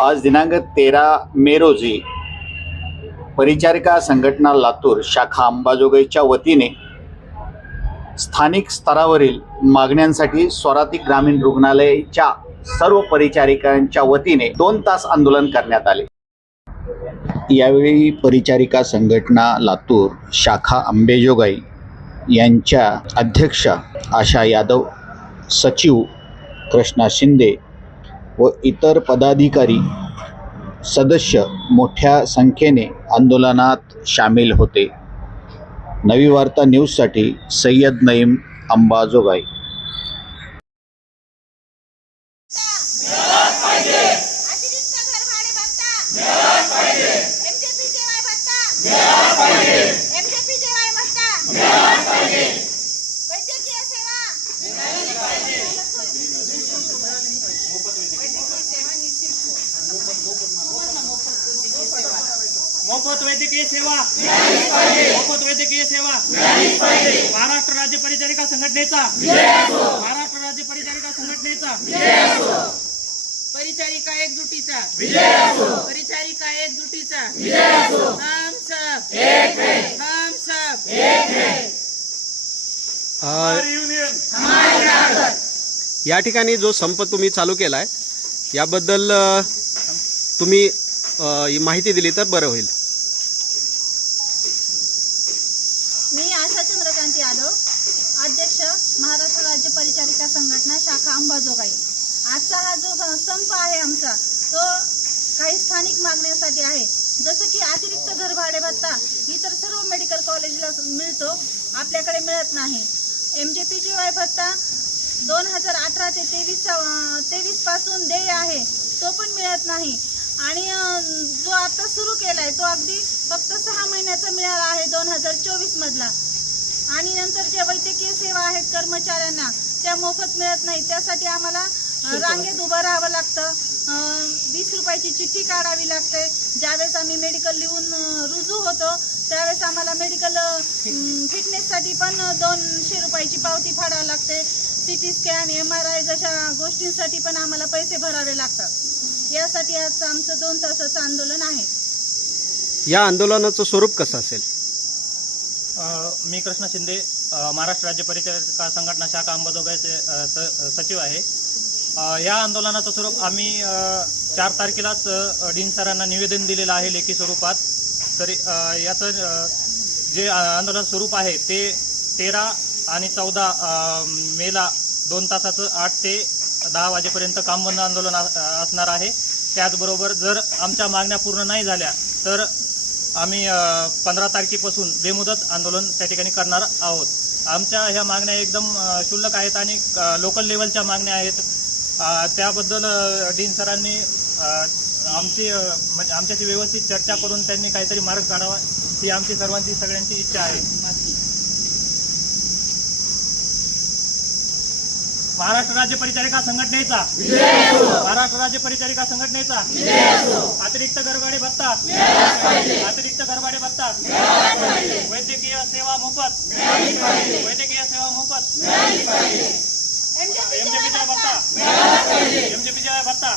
आज दिनांक 13 मे रोजी परिचारिका संघटना लातूर शाखा अंबाजोगाईच्या वतीने स्थानिक स्तरावरील मागण्यांसाठी स्वराती ग्रामीण रुग्णालयाच्या सर्व परिचारिकांच्या वतीने 2 तास आंदोलन करण्यात आले। यावेळी परिचारिका संघटना लातूर शाखा अंबाजोगाई यांच्या अध्यक्षा आशा यादव, सचिव कृष्णा शिंदे व इतर पदाधिकारी सदस्य मोठ्या संख्येने आंदोलनात सामील होते। नवी वार्ता न्यूजसाठी सय्यद नईम, अंबाजोगाई। मोफत वैद्यकीय सेवा, मोफत वैद्यकीय सेवा, महाराष्ट्र राज्य परिचारिका संघटनेचा, महाराष्ट्र राज्य परिचारिका संघटनेचा, परिचारिका एकजुटीचा, परिचारिका एकजुटीचा, हम सब एक है, हम सब एक है, हमारी यूनियन हमारी ताकत। या ठिकाणी जो संप तुम्ही चालू केलाय याबद्दल तुम्ही माहिती दिली तर बरं होईल। मी आशा चंद्रकांत यादव, अध्यक्ष महाराष्ट्र राज्य परिचारिका संघटना शाखा अंबाजोगाई। आजचा हा जो संप आहे आमचा तो काही स्थानिक मागण्यांसाठी आहे, जसं की अतिरिक्त घर भाडे भत्ता इतर सर्व मेडिकल कॉलेजला मिळतो, आपल्याकडे मिळत नाही। MJPGY भत्ता 2018 ते 23 पासून देय आहे, तो पण मिळत नाही। आणि जो आता सुरू केलाय तो अगदी फक्त 6 महिन्याचा मिळाला आहे 2024 मधला। आणि नंतर ज्या वैद्यकीय सेवा आहेत कर्मचाऱ्यांना त्या मोफत मिळत नाही, त्यासाठी आम्हाला रांगेत उभं राहावं लागतं, 20 रुपयाची चिठ्ठी काढावी लागते। ज्यावेळेस आम्ही मेडिकल लिहून रुजू होतो त्यावेळेस आम्हाला मेडिकल फिटनेससाठी पण 200 रुपयाची पावती फाडावी लागते। CT स्कॅन, MRI जशा गोष्टींसाठी पण आम्हाला पैसे भरावे लागतात। यासाठी आज आमचं 2 तासाचं आंदोलन आहे। या आंदोलनाचं स्वरूप कसं असेल? मी कृष्णा शिंदे, महाराष्ट्र राज्य परिचारिका संघटना शाखा अंबाजोगाईचे सचिव आहे। या आंदोलनाचं स्वरूप आम्ही 4 तारखेलाच डीन सरांना निवेदन दिलेलं आहे लेखी स्वरूपात। तरी याचं जे आंदोलन स्वरूप आहे ते 13 आणि 14 मेला 2 तासाचं 8 ते 10 वाजेपर्यंत कामबंद आंदोलन असणार आहे। त्याचबरोबर जर आमच्या मागण्या पूर्ण नाही झाल्या तर आम्ही 15 तारखेपासून बेमुदत आंदोलन त्या ठिकाणी करणार आहोत। आमच्या ह्या मागण्या एकदम क्षुल्लक आहेत आणि लोकल लेवलच्या मागण्या आहेत। त्याबद्दल डीन सरांनी म्हणजे आमच्याशी व्यवस्थित चर्चा करून त्यांनी काहीतरी मार्ग काढावा ही आमची सर्वांची सगळ्यांची इच्छा आहे। महाराष्ट्र राज्य परिचारिका संघटनेचा, महाराष्ट्र राज्य परिचारिका संघटनेचा अतिरिक्त घरभाडे भत्ता, अतिरिक्त घरभाडे भत्ता, वैद्यकीय सेवा मोफत, वैद्यकीय सेवा मोफत, MJPGY भत्ता, MJPGY भत्ता।